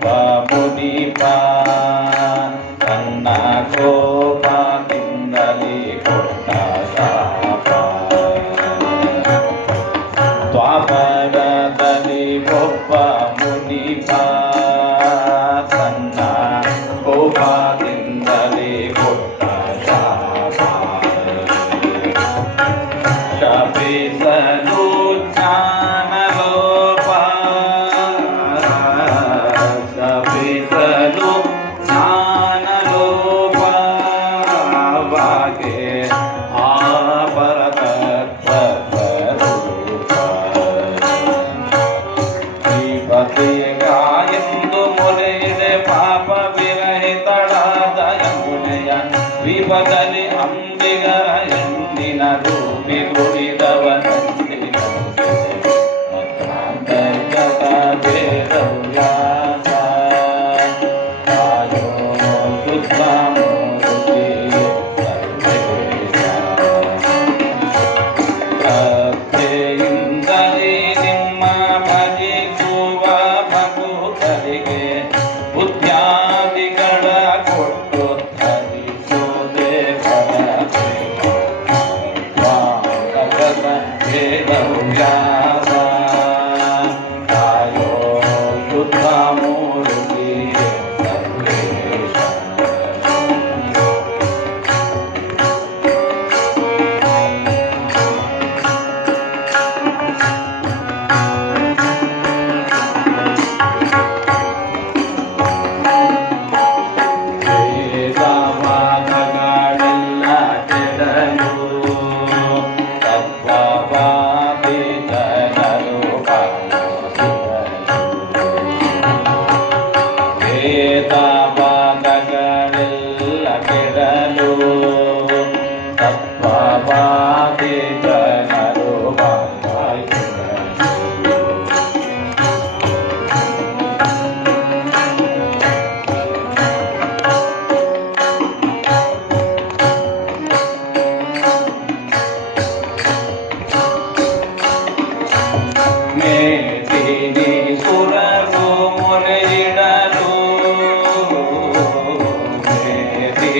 pa muni pa sanna ಬದಲಿ ಅಂಬಿಗರ ಎಂದಿನ ಭೂಮಿ ಉಳಿದವನು Hey We don't oh, God.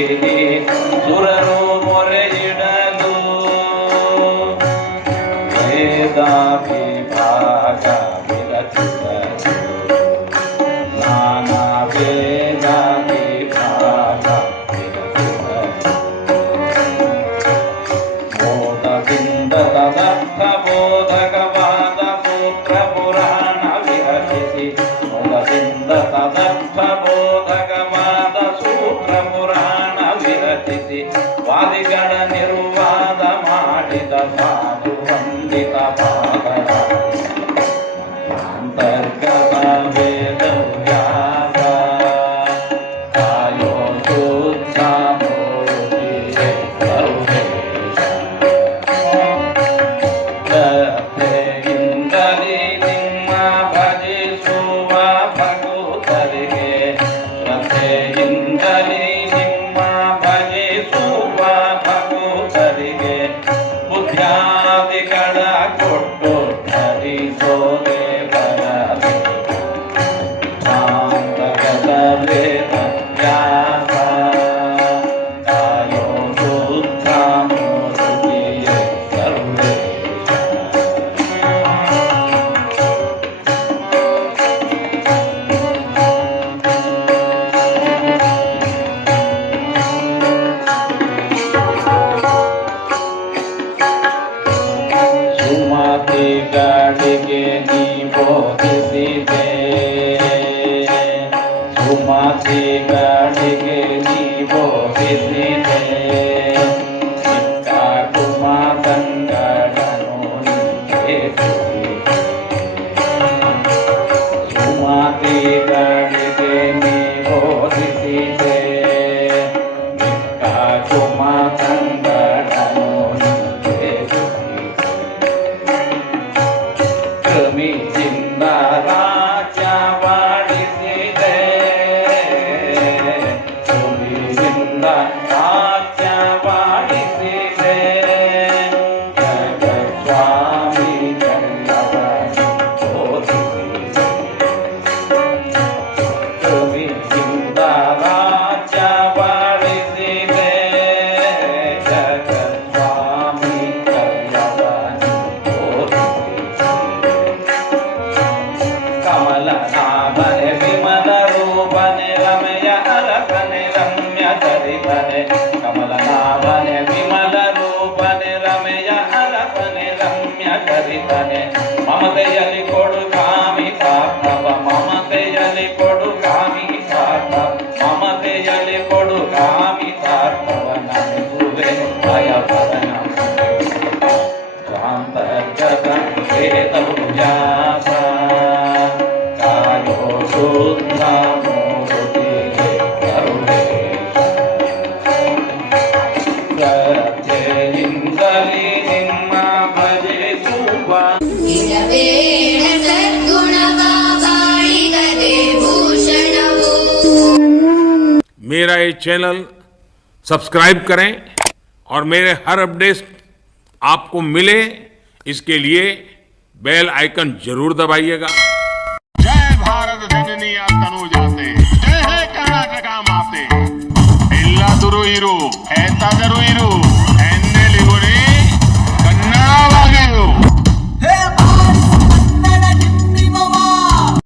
ನುಡಿದಿ ಸುರರು ಮೊರೆಯಿಡಲು ವೇದಾಭಿ ಭಾಗ ವಿರಚಿಸಲು ನಾನಾ ವೇದಾಭಿ ಭಾಗ ಮೋದದಿಂದ ತದರ್ಥ ಬೋಧಕವಾದ ಸೂತ್ರ ಪುರಾಣ ವಿರಚಿಸಿ ಮೋದದಿಂದ ತದರ್ಥ Amém. ಸುಮತಿಗಳಿಗೆ ನೀಬೋಧಿಸಿದೆ ಸುಮತಿಗಳಿಗೆ ನೀಬೋಧಿಸಿದೆ రమణే కమలనాభనే విమల రూపనే రమయ హరసనే రమ్య చరితనే మమతయలి కొడు కామి సార్థవ మమతయలి కొడు కామి సార్థవ మమతయలి కొడు కామి సార్థవ నూరే భయపదన శాంతర్గత मेरा ये चैनल सब्सक्राइब करें और मेरे हर अपडेट आपको मिले, इसके लिए बेल आइकन ज़रूर दबाइएगा। जय भारत तनु जाते जय है माते। इल्ला हीरो